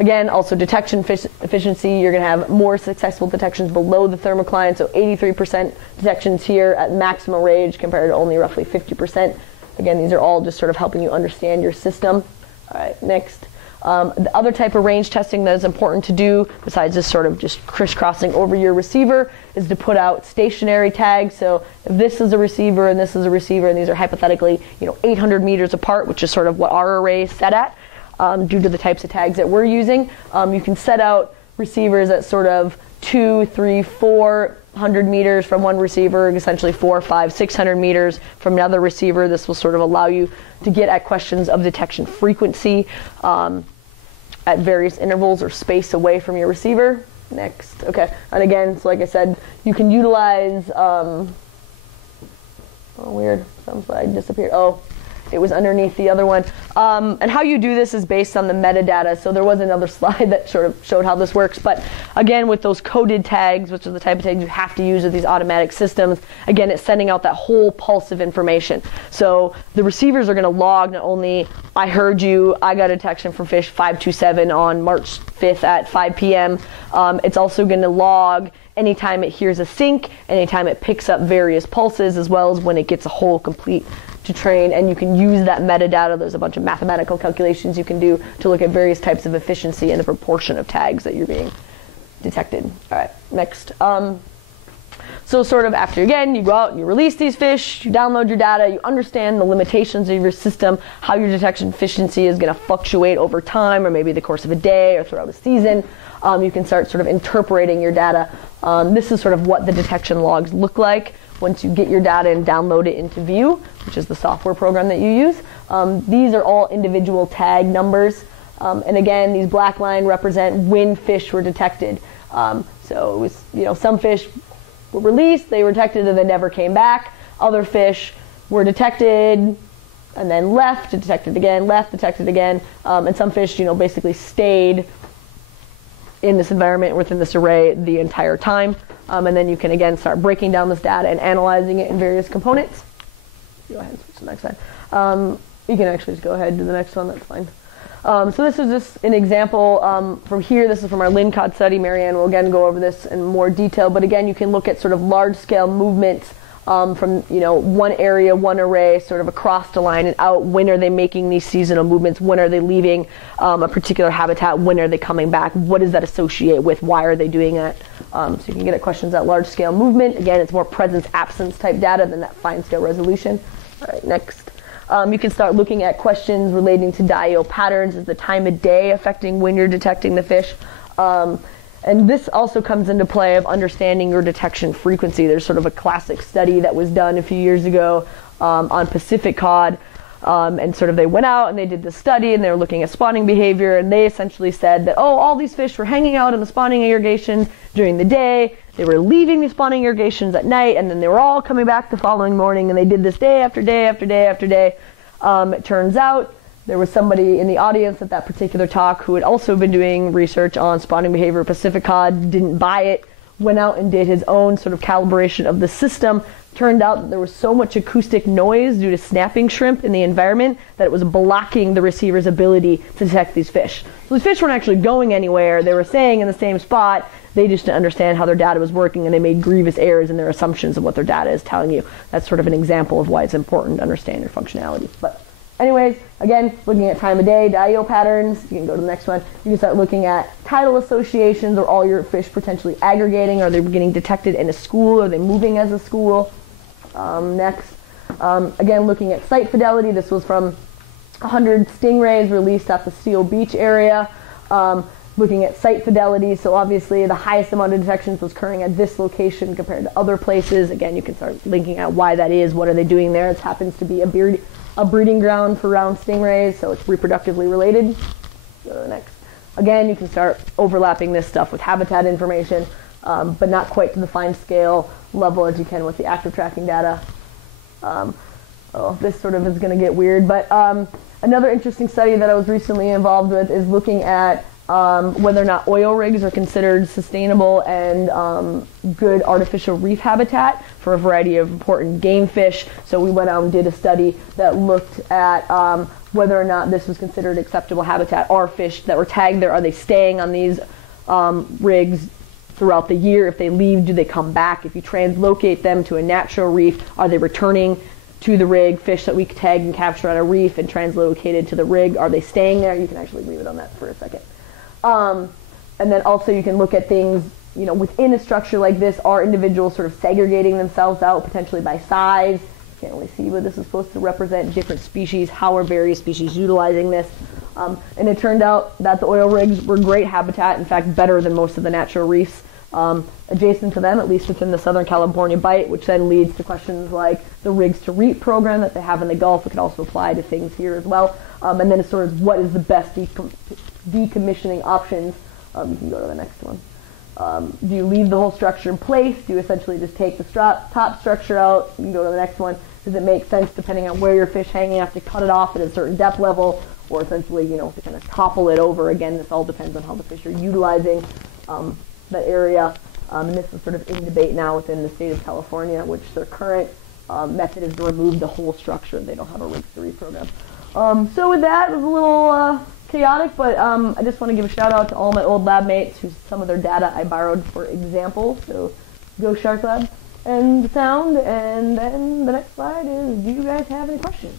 Again, also detection efficiency. You're going to have more successful detections below the thermocline, so 83% detections here at maximum range compared to only roughly 50%. Again, these are all just sort of helping you understand your system. All right, next. The other type of range testing that is important to do, besides just sort of just crisscrossing over your receiver, is to put out stationary tags. So if this is a receiver and this is a receiver, and these are hypothetically 800 meters apart, which is sort of what our array is set at, due to the types of tags that we're using, you can set out receivers at sort of 2, 3, 400 meters from one receiver, essentially 4, 5, 600 meters from another receiver. This will sort of allow you to get at questions of detection frequency at various intervals or space away from your receiver. Next. Okay. And again, so like I said, you can utilize, oh, weird, some slide disappeared. Oh, it was underneath the other one. And how you do this is based on the metadata. So there was another slide that sort of showed how this works. But again, with those coded tags, which are the type of tags you have to use with these automatic systems, again, it's sending out that whole pulse of information. So the receivers are going to log not only, I heard you, I got a detection from fish 527 on March 5th at 5 p.m. It's also going to log anytime it hears a sync, anytime it picks up various pulses, as well as when it gets a whole complete to train, and you can use that metadata. There's a bunch of mathematical calculations you can do to look at various types of efficiency and the proportion of tags that you're being detected. All right, next. So sort of after, again, you go out and you release these fish, you download your data, you understand the limitations of your system, how your detection efficiency is going to fluctuate over time, or maybe the course of a day or throughout a season. You can start sort of interpreting your data. This is sort of what the detection logs look like once you get your data and download it into View, which is the software program that you use. These are all individual tag numbers. And again, these black lines represent when fish were detected. So it was, some fish were released, they were detected, and they never came back. Other fish were detected and then left, detected again, left, detected again. And some fish, basically stayed in this environment within this array the entire time. And then you can, again, start breaking down this data and analyzing it in various components. Go ahead and switch to the next slide. You can actually just go ahead and do the next one, that's fine. So this is just an example from here. This is from our Lincott study. Marianne will again go over this in more detail. But again, you can look at sort of large-scale movements from one area, one array, sort of across the line and out. When are they making these seasonal movements? When are they leaving a particular habitat? When are they coming back? What does that associate with? Why are they doing that? So you can get at questions at large-scale movement. Again, it's more presence-absence type data than that fine-scale resolution. All right, next. You can start looking at questions relating to diurnal patterns. Is the time of day affecting when you're detecting the fish? And this also comes into play of understanding your detection frequency. There's sort of a classic study that was done a few years ago on Pacific cod. And sort of they went out and they did this study and they were looking at spawning behavior, and they essentially said that, all these fish were hanging out in the spawning irrigations during the day. They were leaving the spawning irrigations at night, and then they were all coming back the following morning, and they did this day after day after day after day. It turns out there was somebody in the audience at that particular talk who had also been doing research on spawning behavior of Pacific cod, didn't buy it, went out and did his own sort of calibration of the system. Turned out that there was so much acoustic noise due to snapping shrimp in the environment that it was blocking the receiver's ability to detect these fish. So these fish weren't actually going anywhere. They were staying in the same spot. They just didn't understand how their data was working, and they made grievous errors in their assumptions of what their data is telling you. That's sort of an example of why it's important to understand your functionality. But anyways, again, looking at time of day, diurnal patterns. You can go to the next one. You can start looking at tidal associations. Are all your fish potentially aggregating? Are they getting detected in a school? Are they moving as a school? Next, again, looking at site fidelity. This was from 100 stingrays released at the Seal Beach area. Looking at site fidelity, so obviously the highest amount of detections was occurring at this location compared to other places. Again, you can start linking out why that is, what are they doing there. It happens to be a breeding ground for round stingrays, so it's reproductively related. Go to the next. Again, you can start overlapping this stuff with habitat information, but not quite to the fine scale level as you can with the active tracking data. This sort of is going to get weird, but another interesting study that I was recently involved with is looking at whether or not oil rigs are considered sustainable and good artificial reef habitat for a variety of important game fish. So we went out and did a study that looked at whether or not this was considered acceptable habitat. Are fish that were tagged there, are they staying on these rigs throughout the year? If they leave, do they come back? If you translocate them to a natural reef, are they returning to the rig? Fish that we tag and capture on a reef and translocated to the rig, are they staying there? You can actually leave it on that for a second. And then also you can look at things, within a structure like this. Are individuals sort of segregating themselves out potentially by size? Can't really see, but this is supposed to represent different species. How are various species utilizing this? And it turned out that the oil rigs were great habitat, in fact, better than most of the natural reefs Adjacent to them, at least within the Southern California Bight, which then leads to questions like the rigs to reap program that they have in the Gulf. It could also apply to things here as well. And then it's sort of what is the best decommissioning options. You can go to the next one. Do you leave the whole structure in place? Do you essentially just take the top structure out? You can go to the next one. Does it make sense, depending on where your fish hanging, you have to cut it off at a certain depth level, or essentially, to kind of topple it over? Again, this all depends on how the fish are utilizing that area. And this is sort of in debate now within the state of California, which their current method is to remove the whole structure. They don't have a rigs to reap program. So with that, it was a little chaotic, but I just want to give a shout out to all my old lab mates whose some of their data I borrowed for example. So go Shark Lab and sound. And then the next slide is, do you guys have any questions?